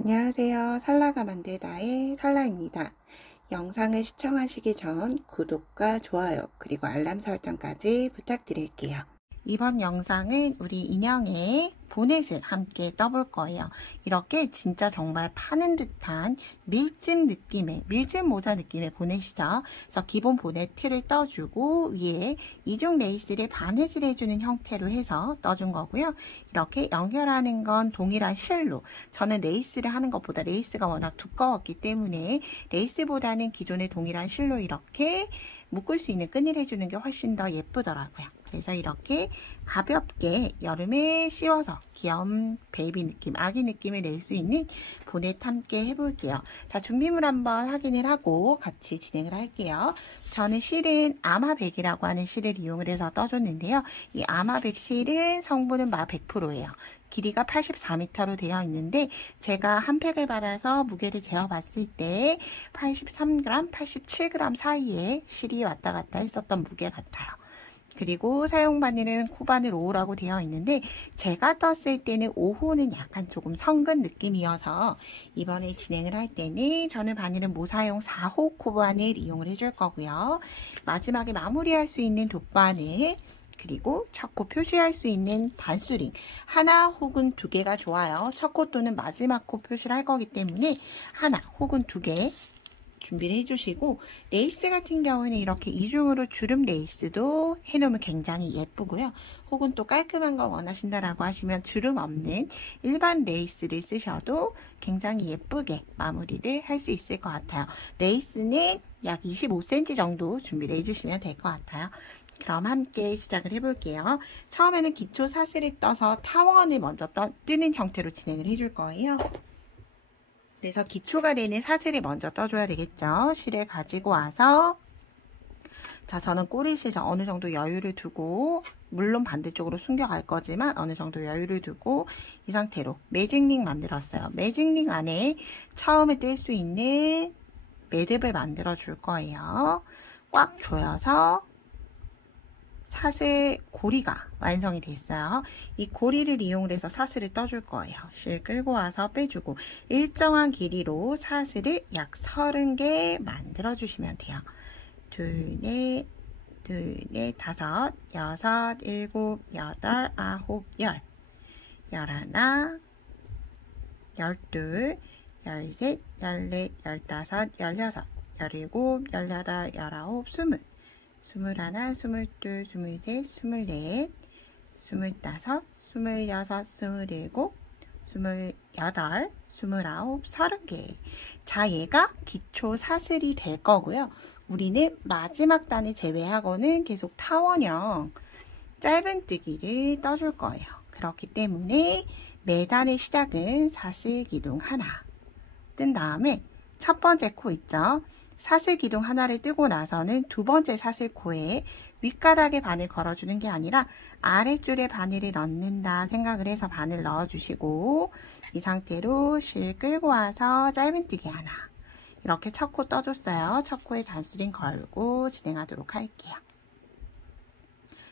안녕하세요. 살라가 만들다의 살라입니다. 영상을 시청하시기 전 구독과 좋아요 그리고 알람 설정까지 부탁드릴게요. 이번 영상은 우리 인형의 보넷을 함께 떠볼 거예요. 이렇게 진짜 정말 파는 듯한 밀짚 느낌의, 밀짚 모자 느낌의 보넷이죠. 그래서 기본 보넷 틀을 떠주고 위에 이중 레이스를 바느질 해주는 형태로 해서 떠준 거고요. 이렇게 연결하는 건 동일한 실로, 저는 레이스를 하는 것보다 레이스가 워낙 두꺼웠기 때문에 레이스보다는 기존의 동일한 실로 이렇게 묶을 수 있는 끈을 해주는 게 훨씬 더 예쁘더라고요. 그래서 이렇게 가볍게 여름에 씌워서 귀여운 베이비 느낌, 아기 느낌을 낼 수 있는 보넷 함께 해볼게요. 자, 준비물 한번 확인을 하고 같이 진행을 할게요. 저는 실은 아마백이라고 하는 실을 이용을 해서 떠줬는데요. 이 아마백 실은 성분은 100%예요. 길이가 84m로 되어 있는데 제가 한 팩을 받아서 무게를 재어봤을 때 83g, 87g 사이에 실이 왔다 갔다 했었던 무게 같아요. 그리고 사용 바늘은 코바늘 5호라고 되어 있는데 제가 떴을 때는 5호는 약간 조금 성근 느낌이어서 이번에 진행을 할 때는 저는 바늘은 모사용 4호 코바늘 이용을 해줄 거고요. 마지막에 마무리할 수 있는 돗바늘, 그리고 첫 코 표시할 수 있는 단수링 하나 혹은 두 개가 좋아요. 첫 코 또는 마지막 코 표시를 할 거기 때문에 하나 혹은 두 개 준비를 해주시고, 레이스 같은 경우는 이렇게 이중으로 주름 레이스도 해놓으면 굉장히 예쁘고요. 혹은 또 깔끔한 걸 원하신다라고 하시면 주름 없는 일반 레이스를 쓰셔도 굉장히 예쁘게 마무리를 할 수 있을 것 같아요. 레이스는 약 25cm 정도 준비를 해주시면 될 것 같아요. 그럼 함께 시작을 해볼게요. 처음에는 기초 사슬을 떠서 타원을 먼저 뜨는 형태로 진행을 해줄 거예요. 그래서 기초가 되는 사슬을 먼저 떠줘야 되겠죠. 실을 가지고 와서, 자, 저는 꼬리실에서 어느 정도 여유를 두고, 물론 반대쪽으로 숨겨갈 거지만 어느 정도 여유를 두고 이 상태로 매직링 만들었어요. 매직링 안에 처음에 뜰 수 있는 매듭을 만들어 줄 거예요. 꽉 조여서 사슬 고리가 완성이 됐어요. 이 고리를 이용해서 사슬을 떠줄 거예요. 실 끌고 와서 빼주고 일정한 길이로 사슬을 약 30개 만들어 주시면 돼요. 둘, 넷, 다섯, 여섯, 일곱, 여덟, 아홉, 열, 열하나, 열둘, 열셋, 열넷, 열다섯, 열여섯, 열일곱, 열여덟, 열아홉, 스물, 21, 22, 23, 24, 25, 26, 27, 28, 29, 30개. 자, 얘가 기초 사슬이 될 거고요. 우리는 마지막 단을 제외하고는 계속 타원형 짧은뜨기를 떠줄 거예요. 그렇기 때문에 매단의 시작은 사슬 기둥 하나 뜬 다음에 첫 번째 코 있죠? 사슬 기둥 하나를 뜨고 나서는 두 번째 사슬코에 윗가닥에 바늘 걸어주는 게 아니라 아랫줄에 바늘을 넣는다 생각을 해서 바늘 넣어주시고 이 상태로 실 끌고 와서 짧은뜨기 하나, 이렇게 첫 코 떠줬어요. 첫 코에 단수링 걸고 진행하도록 할게요.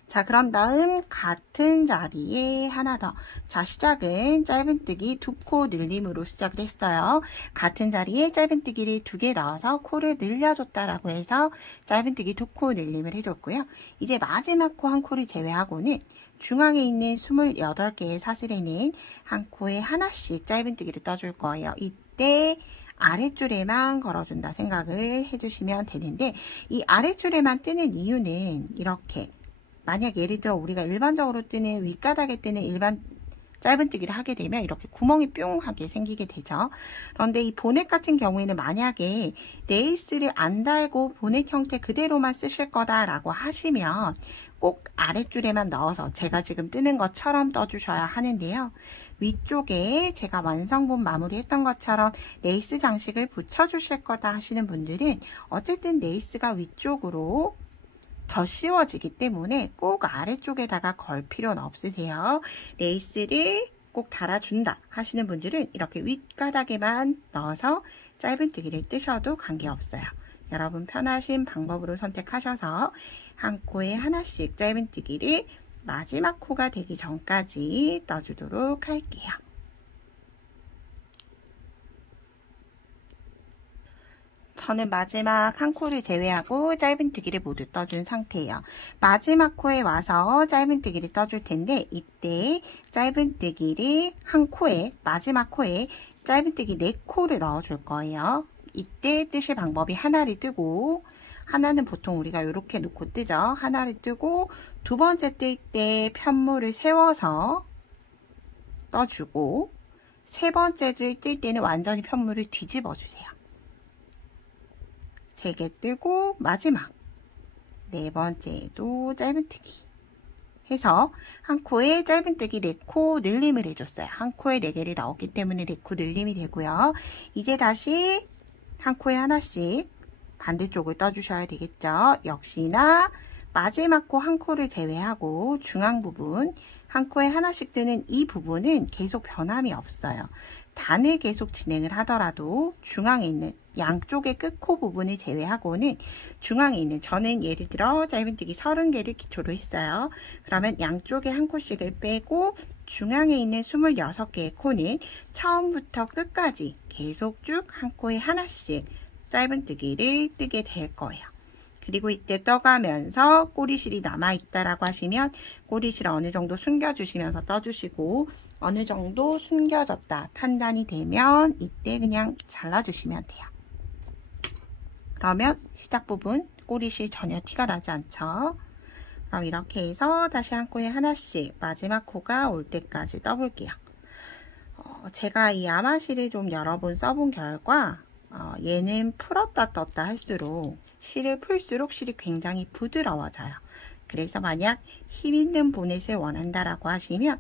자, 그런 다음 같은 자리에 하나 더. 자, 시작은 짧은뜨기 2코 늘림으로 시작을 했어요. 같은 자리에 짧은뜨기를 2개 넣어서 코를 늘려줬다라고 해서 짧은뜨기 2코 늘림을 해줬고요. 이제 마지막 코 한 코를 제외하고는 중앙에 있는 28개의 사슬에는 한 코에 하나씩 짧은뜨기를 떠줄 거예요. 이때 아랫줄에만 걸어준다 생각을 해주시면 되는데, 이 아랫줄에만 뜨는 이유는 이렇게, 만약 예를 들어 우리가 일반적으로 뜨는 윗가닥에 뜨는 일반 짧은뜨기를 하게 되면 이렇게 구멍이 뿅하게 생기게 되죠. 그런데 이 보넷 같은 경우에는 만약에 레이스를 안 달고 보넷 형태 그대로만 쓰실 거다라고 하시면 꼭 아랫줄에만 넣어서 제가 지금 뜨는 것처럼 떠주셔야 하는데요. 위쪽에 제가 완성본 마무리했던 것처럼 레이스 장식을 붙여주실 거다 하시는 분들은 어쨌든 레이스가 위쪽으로 더 씌워지기 때문에 꼭 아래쪽에다가 걸 필요는 없으세요. 레이스를 꼭 달아준다 하시는 분들은 이렇게 윗가닥에만 넣어서 짧은뜨기를 뜨셔도 관계없어요. 여러분 편하신 방법으로 선택하셔서 한 코에 하나씩 짧은뜨기를 마지막 코가 되기 전까지 떠주도록 할게요. 저는 마지막 한 코를 제외하고 짧은뜨기를 모두 떠준 상태예요. 마지막 코에 와서 짧은뜨기를 떠줄 텐데 이때 짧은뜨기를 한 코에, 마지막 코에 짧은뜨기 4코를 넣어줄 거예요. 이때 뜨실 방법이 하나를 뜨고, 하나는 보통 우리가 이렇게 놓고 뜨죠. 하나를 뜨고 두 번째 뜰 때 편물을 세워서 떠주고, 세 번째를 뜰 때는 완전히 편물을 뒤집어 주세요. 3개 뜨고 마지막 네 번째도 짧은뜨기 해서 한 코에 짧은뜨기 4코 늘림을 해줬어요. 한 코에 4개를 넣었기 때문에 4코 늘림이 되고요. 이제 다시 한 코에 하나씩 반대쪽을 떠주셔야 되겠죠. 역시나 마지막 코 한 코를 제외하고 중앙 부분 한 코에 하나씩 뜨는 이 부분은 계속 변함이 없어요. 단을 계속 진행을 하더라도 중앙에 있는 양쪽의 끝코 부분을 제외하고는 중앙에 있는, 저는 예를 들어 짧은뜨기 30개를 기초로 했어요. 그러면 양쪽에 한 코씩을 빼고 중앙에 있는 26개의 코는 처음부터 끝까지 계속 쭉 한 코에 하나씩 짧은뜨기를 뜨게 될 거예요. 그리고 이때 떠가면서 꼬리실이 남아있다라고 하시면 꼬리실을 어느 정도 숨겨주시면서 떠주시고, 어느 정도 숨겨졌다 판단이 되면 이때 그냥 잘라주시면 돼요. 그러면 시작 부분 꼬리실 전혀 티가 나지 않죠. 그럼 이렇게 해서 다시 한 코에 하나씩 마지막 코가 올 때까지 떠볼게요. 제가 이 아마실을 좀 여러 번 써본 결과 얘는 풀었다 떴다 할수록, 실을 풀수록 실이 굉장히 부드러워져요. 그래서 만약 힘 있는 보넷을 원한다라고 하시면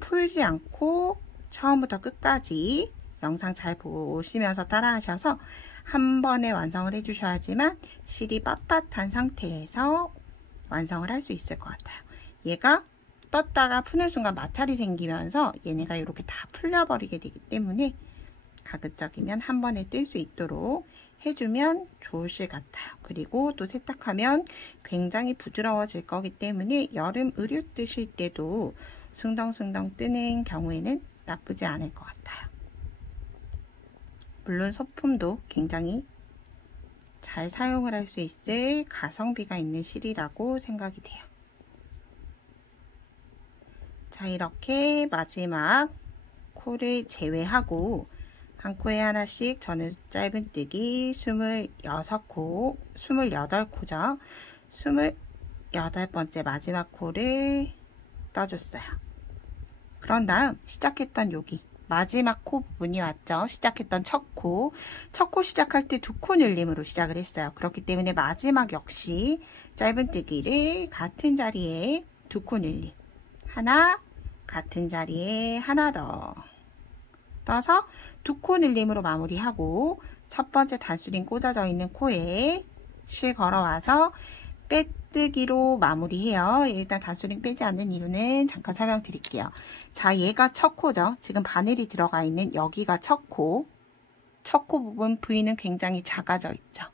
풀지 않고 처음부터 끝까지 영상 잘 보시면서 따라 하셔서 한 번에 완성을 해주셔야지만 실이 빳빳한 상태에서 완성을 할 수 있을 것 같아요. 얘가 떴다가 푸는 순간 마찰이 생기면서 얘네가 이렇게 다 풀려버리게 되기 때문에 가급적이면 한 번에 뜰 수 있도록 해주면 좋으실 같아요. 그리고 또 세탁하면 굉장히 부드러워질 거기 때문에 여름 의류 뜨실 때도 숭덩숭덩 뜨는 경우에는 나쁘지 않을 것 같아요. 물론 소품도 굉장히 잘 사용을 할 수 있을 가성비가 있는 실이라고 생각이 돼요. 자, 이렇게 마지막 코를 제외하고 한 코에 하나씩 저는 짧은뜨기 26코, 28코죠. 28번째 마지막 코를 떠줬어요. 그런 다음 시작했던 여기 마지막 코 부분이 왔죠. 시작했던 첫 코 시작할 때 2코 늘림으로 시작을 했어요. 그렇기 때문에 마지막 역시 짧은뜨기를 같은 자리에 2코 늘림, 하나, 같은 자리에 하나 더 떠서 2코 늘림으로 마무리하고, 첫 번째 단수링 꽂아져 있는 코에 실 걸어와서 빼뜨기로 마무리해요. 일단 단수링 빼지 않는 이유는 잠깐 설명드릴게요. 자, 얘가 첫 코죠. 지금 바늘이 들어가 있는 여기가 첫 코. 첫 코 부분 부위는 굉장히 작아져 있죠.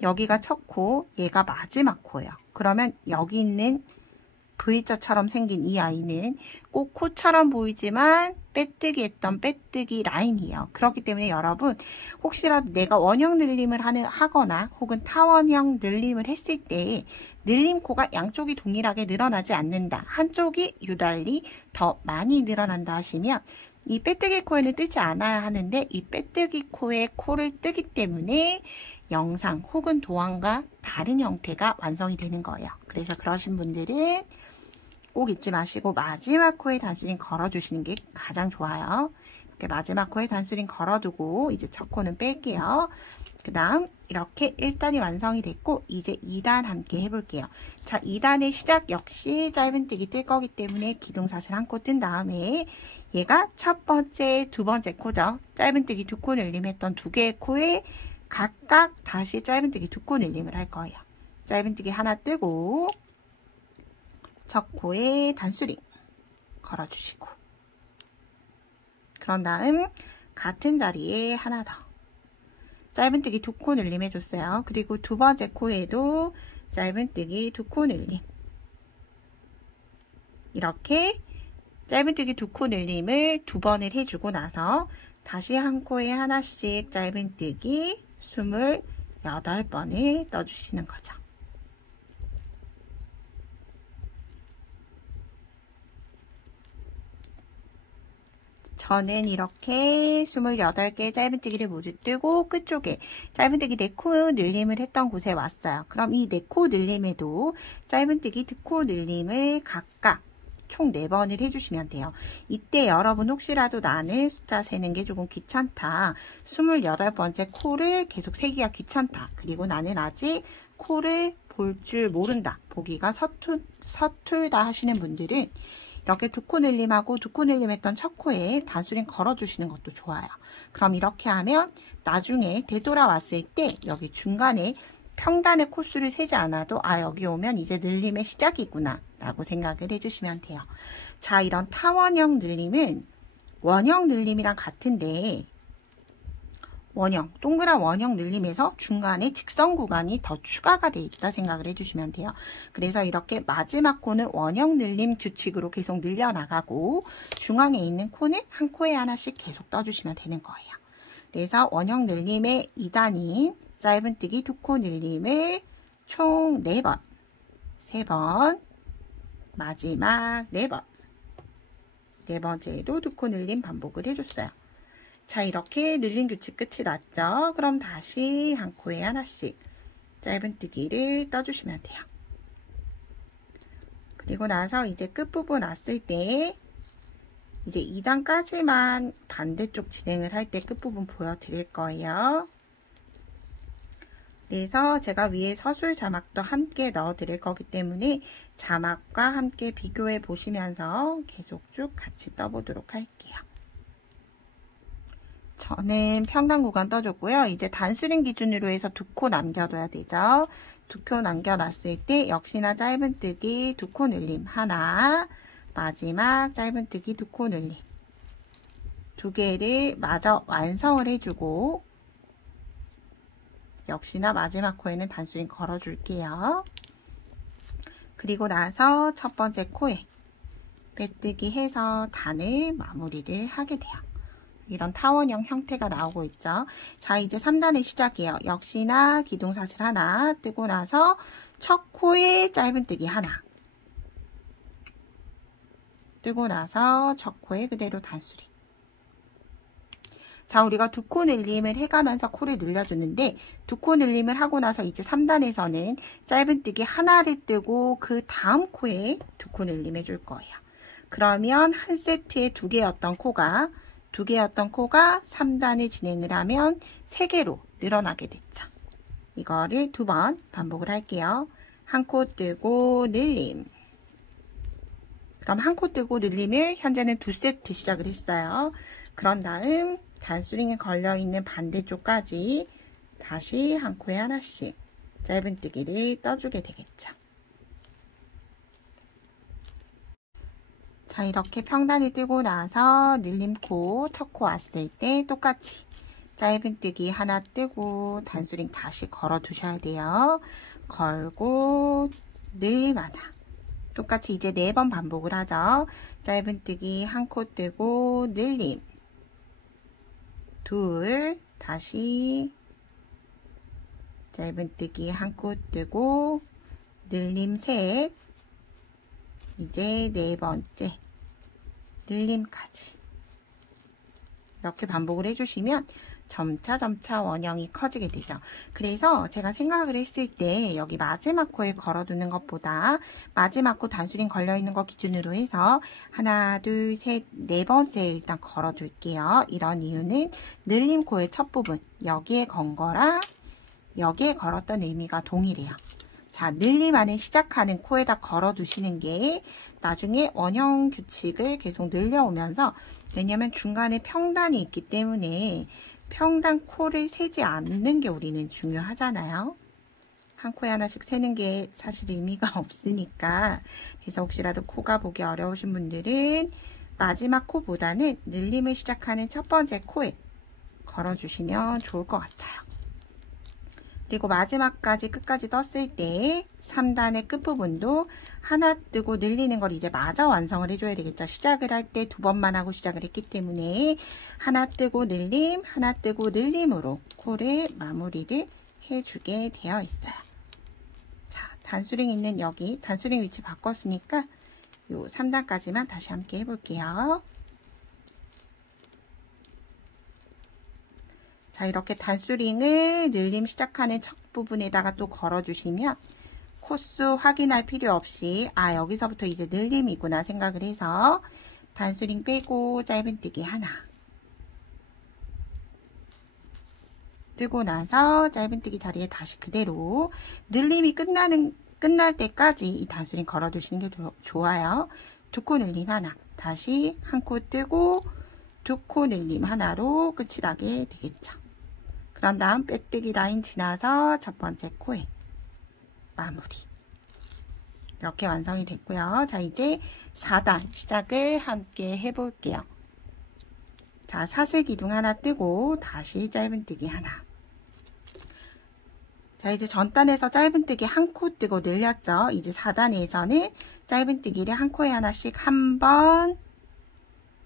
여기가 첫 코, 얘가 마지막 코예요. 그러면 여기 있는 V자처럼 생긴 이 아이는 꼭 코처럼 보이지만 빼뜨기 했던 빼뜨기 라인이에요. 그렇기 때문에 여러분, 혹시라도 내가 원형 늘림을 하거나 혹은 타원형 늘림을 했을 때 늘림코가 양쪽이 동일하게 늘어나지 않는다, 한쪽이 유달리 더 많이 늘어난다 하시면 이 빼뜨기 코에는 뜨지 않아야 하는데, 이 빼뜨기 코에 코를 뜨기 때문에 영상 혹은 도안과 다른 형태가 완성이 되는 거예요. 그래서 그러신 분들은 꼭 잊지 마시고 마지막 코에 단수링 걸어주시는 게 가장 좋아요. 이렇게 마지막 코에 단수링 걸어두고 이제 첫 코는 뺄게요. 그 다음 이렇게 1단이 완성이 됐고, 이제 2단 함께 해볼게요. 자, 2단의 시작 역시 짧은뜨기 뜰 거기 때문에 기둥사슬 한 코 뜬 다음에 얘가 첫 번째, 두 번째 코죠. 짧은뜨기 2코 늘림했던 2개의 코에 각각 다시 짧은뜨기 2코 늘림을 할 거예요. 짧은뜨기 하나 뜨고 첫 코에 단수링 걸어주시고, 그런 다음 같은 자리에 하나 더 짧은뜨기 2코 늘림 해줬어요. 그리고 두 번째 코에도 짧은뜨기 2코 늘림, 이렇게 짧은뜨기 2코 늘림을 2번을 해주고 나서 다시 한 코에 하나씩 짧은뜨기 8번을 떠주시는 거죠. 저는 이렇게 28개의 짧은뜨기를 모두 뜨고 끝쪽에 짧은뜨기 4코 늘림을 했던 곳에 왔어요. 그럼 이 4코 늘림에도 짧은뜨기 2코 늘림을 각각 총 4번을 해주시면 돼요. 이때 여러분 혹시라도 나는 숫자 세는 게 조금 귀찮다. 28번째 코를 계속 세기가 귀찮다. 그리고 나는 아직 코를 볼 줄 모른다. 보기가 서툴다 하시는 분들은 이렇게 2코 늘림하고 2코 늘림했던 첫 코에 단수링 걸어주시는 것도 좋아요. 그럼 이렇게 하면 나중에 되돌아왔을 때 여기 중간에 평단의 코수를 세지 않아도 여기 오면 이제 늘림의 시작이구나 라고 생각을 해주시면 돼요. 자, 이런 타원형 늘림은 원형 늘림이랑 같은데 동그란 원형 늘림에서 중간에 직선 구간이 더 추가가 돼 있다 생각을 해주시면 돼요. 그래서 이렇게 마지막 코는 원형 늘림 규칙으로 계속 늘려나가고 중앙에 있는 코는 한 코에 하나씩 계속 떠주시면 되는 거예요. 그래서 원형 늘림의 2단인 짧은뜨기 2코 늘림을 총 4번, 3번, 마지막 4번, 4번째도 2코 늘림 반복을 해줬어요. 자, 이렇게 늘림 규칙 끝이 났죠? 그럼 다시 한 코에 하나씩 짧은뜨기를 떠주시면 돼요. 그리고 나서 이제 끝부분 왔을 때 이제 2단까지만 반대쪽 진행을 할 때 끝부분 보여드릴 거예요. 그래서 제가 위에 서술 자막도 함께 넣어 드릴 거기 때문에 자막과 함께 비교해 보시면서 계속 쭉 같이 떠보도록 할게요. 저는 평단 구간 떠줬고요. 이제 단수링 기준으로 해서 2코 남겨둬야 되죠. 2코 남겨놨을 때 역시나 짧은뜨기 2코 늘림 하나, 마지막 짧은뜨기 2코 늘림 2개를 마저 완성을 해주고 역시나 마지막 코에는 단수링 걸어줄게요. 그리고 나서 첫 번째 코에 빼뜨기 해서 단을 마무리를 하게 돼요. 이런 타원형 형태가 나오고 있죠. 자, 이제 3단의 시작이에요. 역시나 기둥사슬 하나 뜨고 나서 첫 코에 짧은뜨기 하나 뜨고 나서 첫 코에 그대로 단수리. 자, 우리가 2코 늘림을 해가면서 코를 늘려주는데 2코 늘림을 하고 나서 이제 3단에서는 짧은뜨기 하나를 뜨고 그 다음 코에 2코 늘림 해줄 거예요. 그러면 한 세트에 2개였던 코가 3단을 진행을 하면 3개로 늘어나게 됐죠. 이거를 2번 반복을 할게요. 한 코 뜨고 늘림. 그럼 한 코 뜨고 늘림을 현재는 2세트 시작을 했어요. 그런 다음 단수링에 걸려있는 반대쪽까지 다시 한 코에 하나씩 짧은뜨기를 떠주게 되겠죠. 자, 이렇게 평단이 뜨고 나서 늘림코 첫 코 왔을 때 똑같이 짧은뜨기 하나 뜨고 단수링 다시 걸어 두셔야 돼요. 걸고 늘림 하나. 똑같이 이제 4번 반복을 하죠. 짧은뜨기 한 코 뜨고 늘림 둘, 다시 짧은뜨기 한 코 뜨고 늘림 셋, 이제 4번째 늘림까지 이렇게 반복을 해주시면 점차 원형이 커지게 되죠. 그래서 제가 생각을 했을 때 여기 마지막 코에 걸어두는 것보다 마지막 코 단수링 걸려있는 거 기준으로 해서 하나, 둘, 셋, 4번째 일단 걸어둘게요. 이런 이유는 늘림 코의 첫 부분 여기에 건 거랑 여기에 걸었던 의미가 동일해요. 자, 늘림안을 시작하는 코에다 걸어두시는 게 나중에 원형 규칙을 계속 늘려오면서 왜냐면 중간에 평단이 있기 때문에 평단 코를 세지 않는 게 우리는 중요하잖아요. 한 코에 하나씩 세는 게 사실 의미가 없으니까. 그래서 혹시라도 코가 보기 어려우신 분들은 마지막 코보다는 늘림을 시작하는 첫 번째 코에 걸어주시면 좋을 것 같아요. 그리고 마지막까지 끝까지 떴을 때 3단의 끝부분도 하나 뜨고 늘리는 걸 이제 마저 완성을 해줘야 되겠죠. 시작을 할 때 2번만 하고 시작을 했기 때문에 하나 뜨고 늘림, 하나 뜨고 늘림으로 코를 마무리를 해주게 되어 있어요. 자, 단수링 있는 여기 단수링 위치 바꿨으니까 요 3단까지만 다시 함께 해볼게요. 자, 이렇게 단수링을 늘림 시작하는 첫 부분에다가 또 걸어주시면 코스 확인할 필요 없이 여기서부터 이제 늘림이구나 생각을 해서 단수링 빼고 짧은뜨기 하나 뜨고 나서 짧은뜨기 자리에 다시 그대로 늘림이 끝날 때까지 이 단수링 걸어두시는 게 좋아요. 두 코 늘림 하나, 다시 한 코 뜨고 두 코 늘림 하나로 끝이 나게 되겠죠. 그런 다음 빼뜨기 라인 지나서 첫 번째 코에 마무리. 이렇게 완성이 됐고요. 자, 이제 4단 시작을 함께 해볼게요. 자, 사슬 기둥 하나 뜨고 다시 짧은뜨기 하나. 자, 이제 전단에서 짧은뜨기 한 코 뜨고 늘렸죠. 이제 4단에서는 짧은뜨기를 한 코에 하나씩 한 번,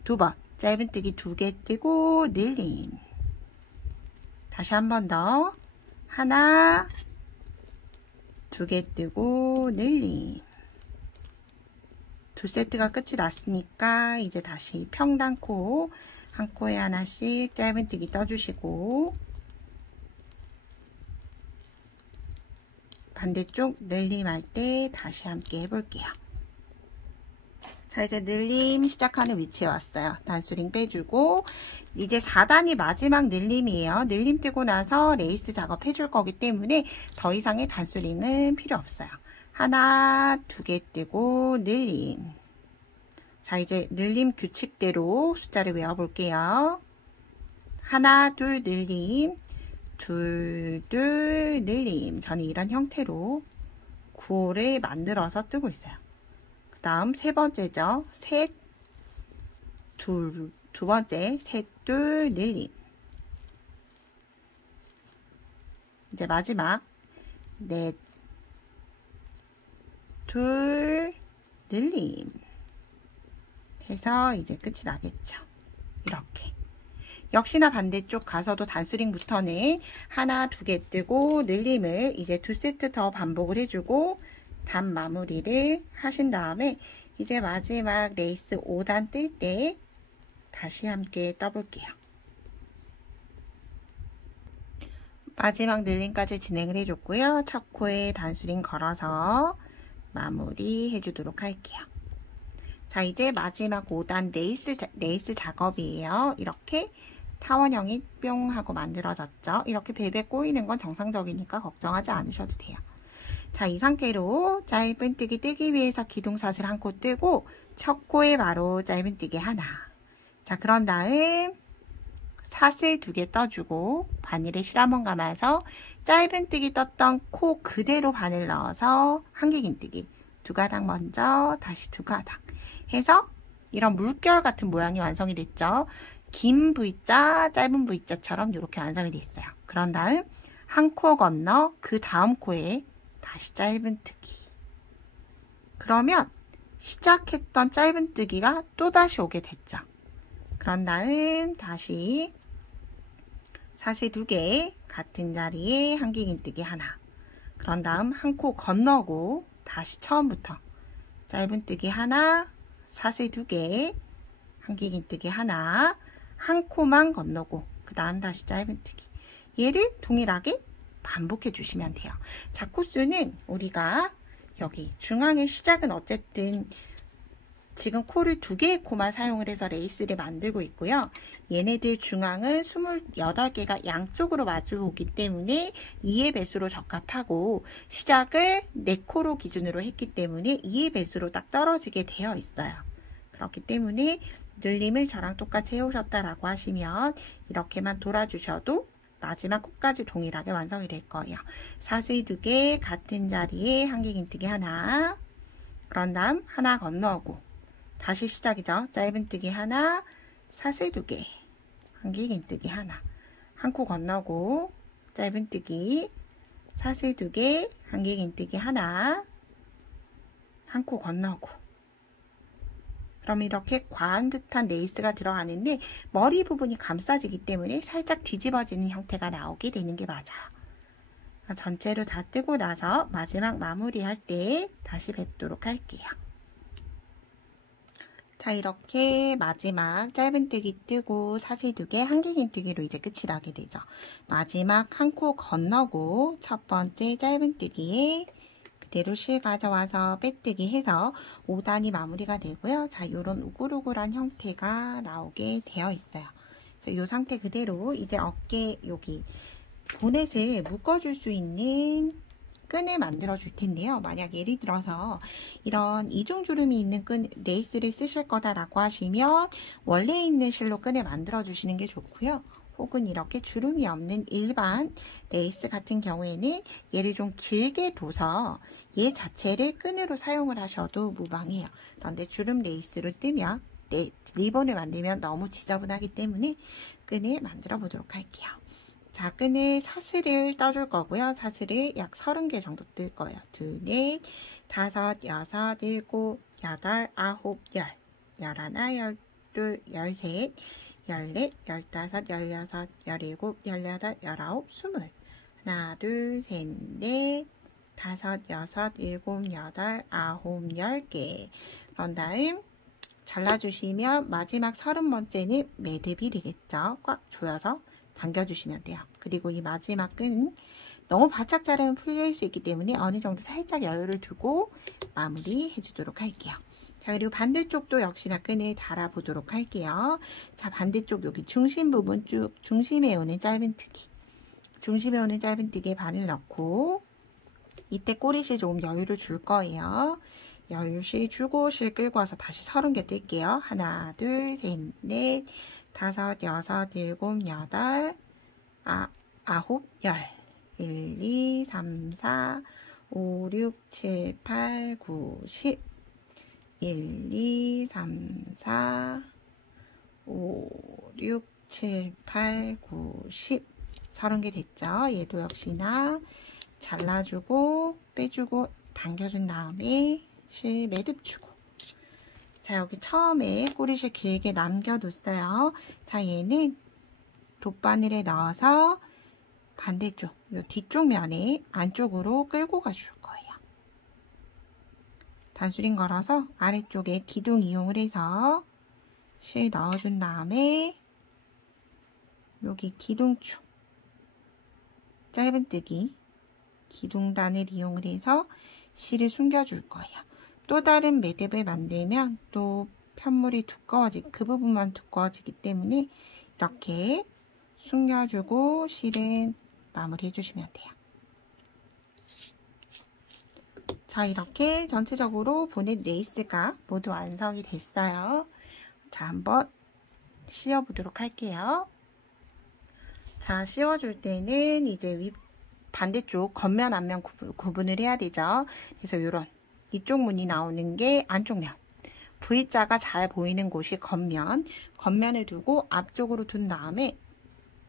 두 번, 짧은뜨기 2개 뜨고 늘림. 다시 한 번 더. 하나, 2개 뜨고 늘림. 2세트가 끝이 났으니까 이제 다시 평단코 한 코에 하나씩 짧은뜨기 떠주시고 반대쪽 늘림할 때 다시 함께 해볼게요. 자, 이제 늘림 시작하는 위치에 왔어요. 단수링 빼주고 이제 4단이 마지막 늘림이에요. 늘림 뜨고 나서 레이스 작업 해줄 거기 때문에 더 이상의 단수링은 필요 없어요. 하나, 2개 뜨고 늘림. 자, 이제 늘림 규칙대로 숫자를 외워볼게요. 하나, 둘 늘림, 둘, 늘림. 저는 이런 형태로 구호를 만들어서 뜨고 있어요. 그 다음 세 번째죠. 셋, 둘, 두 번째, 셋, 둘, 늘림. 이제 마지막, 넷, 둘, 늘림. 해서 이제 끝이 나겠죠. 이렇게. 역시나 반대쪽 가서도 단수링부터는 하나, 2개 뜨고 늘림을 이제 2세트 더 반복을 해주고 단 마무리를 하신 다음에 이제 마지막 레이스 5단 뜰 때 다시 함께 떠볼게요. 마지막 늘림까지 진행을 해줬고요. 첫 코에 단수링 걸어서 마무리 해주도록 할게요. 자, 이제 마지막 5단 레이스 작업이에요. 이렇게 타원형이 뿅 하고 만들어졌죠. 이렇게 베베 꼬이는 건 정상적이니까 걱정하지 않으셔도 돼요. 자, 이 상태로 짧은뜨기 뜨기 위해서 기둥사슬 한 코 뜨고 첫 코에 바로 짧은뜨기 하나. 자, 그런 다음 사슬 2개 떠주고 바늘에 실 한번 감아서 짧은뜨기 떴던 코 그대로 바늘 넣어서 한길긴뜨기 2가닥 먼저 다시 2가닥 해서 이런 물결 같은 모양이 완성이 됐죠. 긴 V자, 짧은 V자처럼 이렇게 완성이 됐어요. 그런 다음 한 코 건너 그 다음 코에 다시 짧은뜨기. 그러면 시작했던 짧은뜨기가 또다시 오게 됐죠. 그런 다음 다시 사슬 2개 같은 자리에 한길긴뜨기 하나. 그런 다음 한 코 건너고 다시 처음부터 짧은뜨기 하나, 사슬 2개, 한길긴뜨기 하나, 한 코만 건너고 그 다음 다시 짧은뜨기. 얘를 동일하게 반복해 주시면 돼요. 자, 코스는 우리가 여기 중앙의 시작은 어쨌든 지금 코를 2개의 코만 사용을 해서 레이스를 만들고 있고요. 얘네들 중앙은 28개가 양쪽으로 마주 오기 때문에 2의 배수로 적합하고 시작을 4코로 기준으로 했기 때문에 2의 배수로 딱 떨어지게 되어 있어요. 그렇기 때문에 늘림을 저랑 똑같이 해오셨다라고 하시면 이렇게만 돌아주셔도 마지막 코까지 동일하게 완성이 될 거예요. 사슬 2개 같은 자리에 한길긴뜨기 하나. 그런 다음 하나 건너고 다시 시작이죠. 짧은뜨기 하나, 사슬 2개, 한길긴뜨기 하나. 한 코 건너고 짧은뜨기, 사슬 2개, 한길긴뜨기 하나. 한 코 건너고. 그럼 이렇게 과한 듯한 레이스가 들어가는데 머리 부분이 감싸지기 때문에 살짝 뒤집어지는 형태가 나오게 되는 게 맞아요. 전체로 다 뜨고 나서 마지막 마무리할 때 다시 뵙도록 할게요. 자, 이렇게 마지막 짧은뜨기 뜨고 사슬 2개, 한길긴뜨기로 이제 끝이 나게 되죠. 마지막 한 코 건너고 첫 번째 짧은뜨기에 그대로 실 가져와서 빼뜨기 해서 5단이 마무리가 되고요. 자, 요런 우글우글한 형태가 나오게 되어 있어요. 그래서 요 상태 그대로 이제 어깨 여기 보넷을 묶어줄 수 있는 끈을 만들어 줄 텐데요. 만약 예를 들어서 이런 이중주름이 있는 끈 레이스를 쓰실 거다라고 하시면 원래 있는 실로 끈을 만들어 주시는 게 좋고요. 혹은 이렇게 주름이 없는 일반 레이스 같은 경우에는 얘를 좀 길게 둬서 얘 자체를 끈으로 사용을 하셔도 무방해요. 그런데 주름 레이스로 뜨면 리본을 만들면 너무 지저분하기 때문에 끈을 만들어 보도록 할게요. 자, 끈을 사슬을 떠줄 거고요. 사슬을 약 30개 정도 뜰 거예요. 2, 4, 5, 6, 7, 8, 9, 10, 11, 12, 13, 14, 15, 16, 17, 18, 19, 20. 하나, 둘, 셋, 넷, 5, 6, 7, 8, 9, 10개. 그런 다음 잘라주시면 마지막 30번째는 매듭이 되겠죠. 꽉 조여서 당겨주시면 돼요. 그리고 이 마지막 끈 너무 바짝 자르면 풀릴 수 있기 때문에 어느 정도 살짝 여유를 두고 마무리 해주도록 할게요. 자, 그리고 반대쪽도 역시나 끈을 달아보도록 할게요. 자, 반대쪽 여기 중심 부분 쭉 중심에 오는 짧은뜨기, 중심에 오는 짧은뜨기에 바늘 넣고 이때 꼬리실 조금 여유를 줄 거예요. 여유실 주고 실 끌고 와서 다시 30개 뜰게요. 하나, 둘, 셋, 넷, 5, 6, 7, 8, 9, 10. 1, 2, 3, 4, 5, 6, 7, 8, 9, 10. 1, 2, 3, 4, 5, 6, 7, 8, 9, 10. 30개 됐죠? 얘도 역시나 잘라주고 빼주고 당겨준 다음에 실 매듭 주고. 자, 여기 처음에 꼬리실 길게 남겨뒀어요. 자, 얘는 돗바늘에 넣어서 반대쪽, 요 뒤쪽 면에 안쪽으로 끌고 가줄 거예요. 단수링 걸어서 아래쪽에 기둥 이용을 해서 실 넣어준 다음에 여기 기둥쪽 짧은뜨기 기둥단을 이용을 해서 실을 숨겨줄 거예요. 또 다른 매듭을 만들면 또 편물이 그 부분만 두꺼워지기 때문에 이렇게 숨겨주고 실은 마무리 해주시면 돼요. 자, 이렇게 전체적으로 보넷 레이스가 모두 완성이 됐어요. 자, 한번 씌워보도록 할게요. 자, 씌워줄 때는 이제 반대쪽 겉면 앞면 구분을 해야 되죠. 그래서 이런 이쪽 문이 나오는 게 안쪽 면, V자가 잘 보이는 곳이 겉면, 겉면을 두고 앞쪽으로 둔 다음에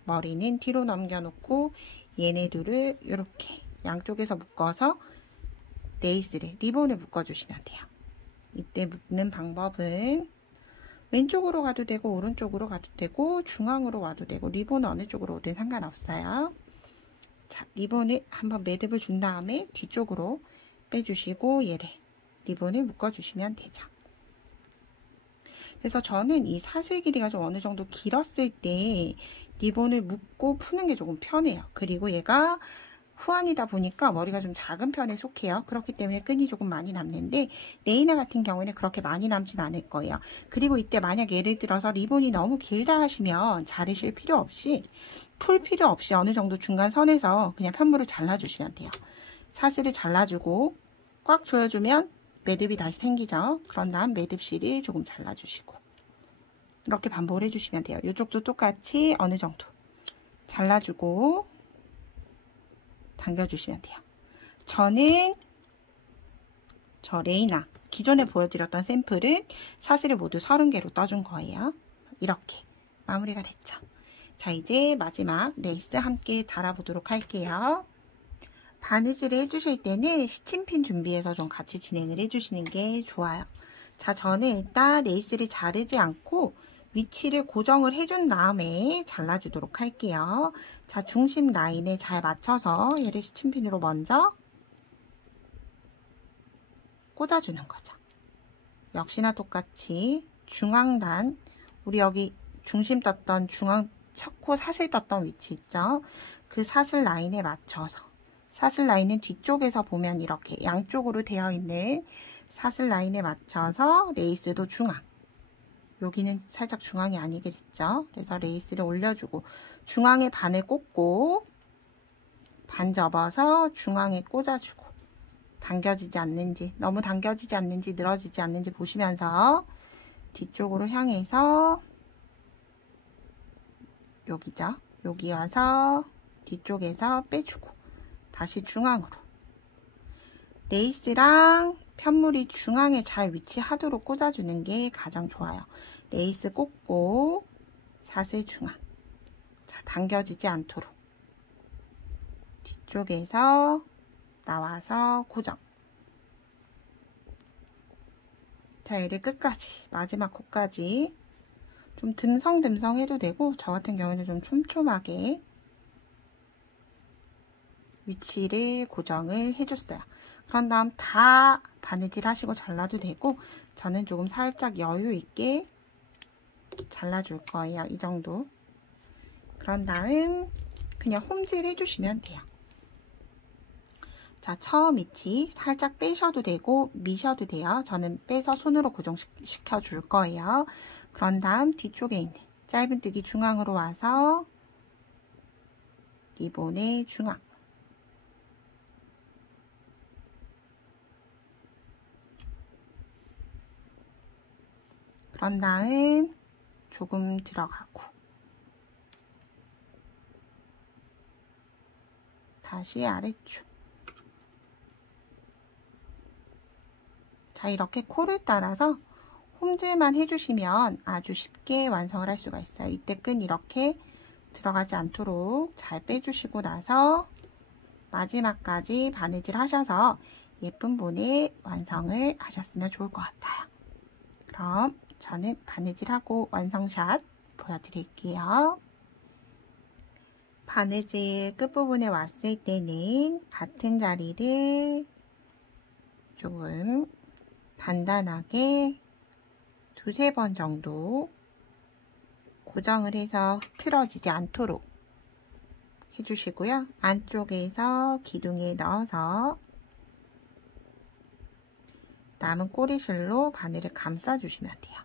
머리는 뒤로 넘겨놓고 얘네들을 이렇게 양쪽에서 묶어서 리본을 묶어주시면 돼요. 이때 묶는 방법은 왼쪽으로 가도 되고 오른쪽으로 가도 되고 중앙으로 와도 되고 리본은 어느 쪽으로 오든 상관없어요. 자, 리본을 한번 매듭을 준 다음에 뒤쪽으로 빼주시고 얘를 리본을 묶어주시면 되죠. 그래서 저는 이 사슬 길이가 좀 어느 정도 길었을 때 리본을 묶고 푸는 게 조금 편해요. 그리고 얘가 후안이다 보니까 머리가 좀 작은 편에 속해요. 그렇기 때문에 끈이 조금 많이 남는데 레이나 같은 경우에는 그렇게 많이 남진 않을 거예요. 그리고 이때 만약 예를 들어서 리본이 너무 길다 하시면 자르실 필요 없이 풀 필요 없이 어느 정도 중간 선에서 그냥 편물을 잘라주시면 돼요. 사슬을 잘라주고 꽉 조여주면 매듭이 다시 생기죠. 그런 다음 매듭실을 조금 잘라주시고 이렇게 반복을 해주시면 돼요. 이쪽도 똑같이 어느 정도 잘라주고 당겨주시면 돼요. 저는 레이나 기존에 보여드렸던 샘플은 사슬을 모두 30개로 떠준 거예요. 이렇게 마무리가 됐죠. 자, 이제 마지막 레이스 함께 달아보도록 할게요. 바느질을 해주실 때는 스팀핀 준비해서 좀 같이 진행을 해주시는 게 좋아요. 자, 저는 일단 레이스를 자르지 않고 위치를 고정을 해준 다음에 잘라주도록 할게요. 자, 중심 라인에 잘 맞춰서 얘를 시침핀으로 먼저 꽂아주는 거죠. 역시나 똑같이 중앙단, 우리 여기 중심 떴던 중앙 첫 코 사슬 떴던 위치 있죠? 그 사슬 라인에 맞춰서, 사슬 라인은 뒤쪽에서 보면 이렇게 양쪽으로 되어 있는 사슬 라인에 맞춰서 레이스도 중앙, 여기는 살짝 중앙이 아니게 됐죠? 그래서 레이스를 올려주고 중앙에 반을 꽂고 반 접어서 중앙에 꽂아주고, 당겨지지 않는지, 너무 당겨지지 않는지 늘어지지 않는지 보시면서 뒤쪽으로 향해서 여기죠? 여기 와서 뒤쪽에서 빼주고 다시 중앙으로, 레이스랑 편물이 중앙에 잘 위치하도록 꽂아주는 게 가장 좋아요. 레이스 꽂고 사슬 중앙, 자, 당겨지지 않도록 뒤쪽에서 나와서 고정. 자, 얘를 끝까지, 마지막 코까지 좀 듬성듬성 해도 되고, 저 같은 경우는 좀 촘촘하게 위치를 고정을 해줬어요. 그런 다음 다 바느질 하시고 잘라도 되고, 저는 조금 살짝 여유 있게 잘라줄 거예요. 이 정도. 그런 다음 그냥 홈질 해주시면 돼요. 자, 처음 위치 살짝 빼셔도 되고 미셔도 돼요. 저는 빼서 손으로 고정시켜 줄 거예요. 그런 다음 뒤쪽에 있는 짧은뜨기 중앙으로 와서 리본의 중앙, 그런 다음 조금 들어가고 다시 아래쪽. 자, 이렇게 코를 따라서 홈질만 해주시면 아주 쉽게 완성을 할 수가 있어요. 이때 끈 이렇게 들어가지 않도록 잘 빼주시고 나서 마지막까지 바느질 하셔서 예쁜 보네 완성을 하셨으면 좋을 것 같아요. 그럼 저는 바느질하고 완성샷 보여드릴게요. 바느질 끝부분에 왔을 때는 같은 자리를 조금 단단하게 두세 번 정도 고정을 해서 흐트러지지 않도록 해주시고요. 안쪽에서 기둥에 넣어서 남은 꼬리실로 바늘을 감싸주시면 돼요.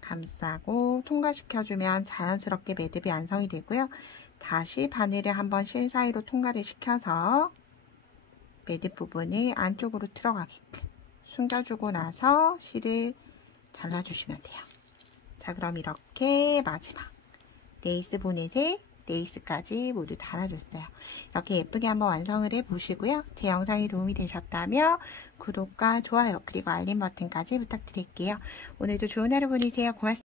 감싸고 통과시켜주면 자연스럽게 매듭이 완성이 되고요. 다시 바늘을 한번 실 사이로 통과를 시켜서 매듭 부분을 안쪽으로 들어가게끔 숨겨주고 나서 실을 잘라주시면 돼요. 자, 그럼 이렇게 마지막 레이스 보넷에 레이스까지 모두 달아줬어요. 이렇게 예쁘게 한번 완성을 해보시고요. 제 영상이 도움이 되셨다면 구독과 좋아요 그리고 알림 버튼까지 부탁드릴게요. 오늘도 좋은 하루 보내세요. 고맙습니다.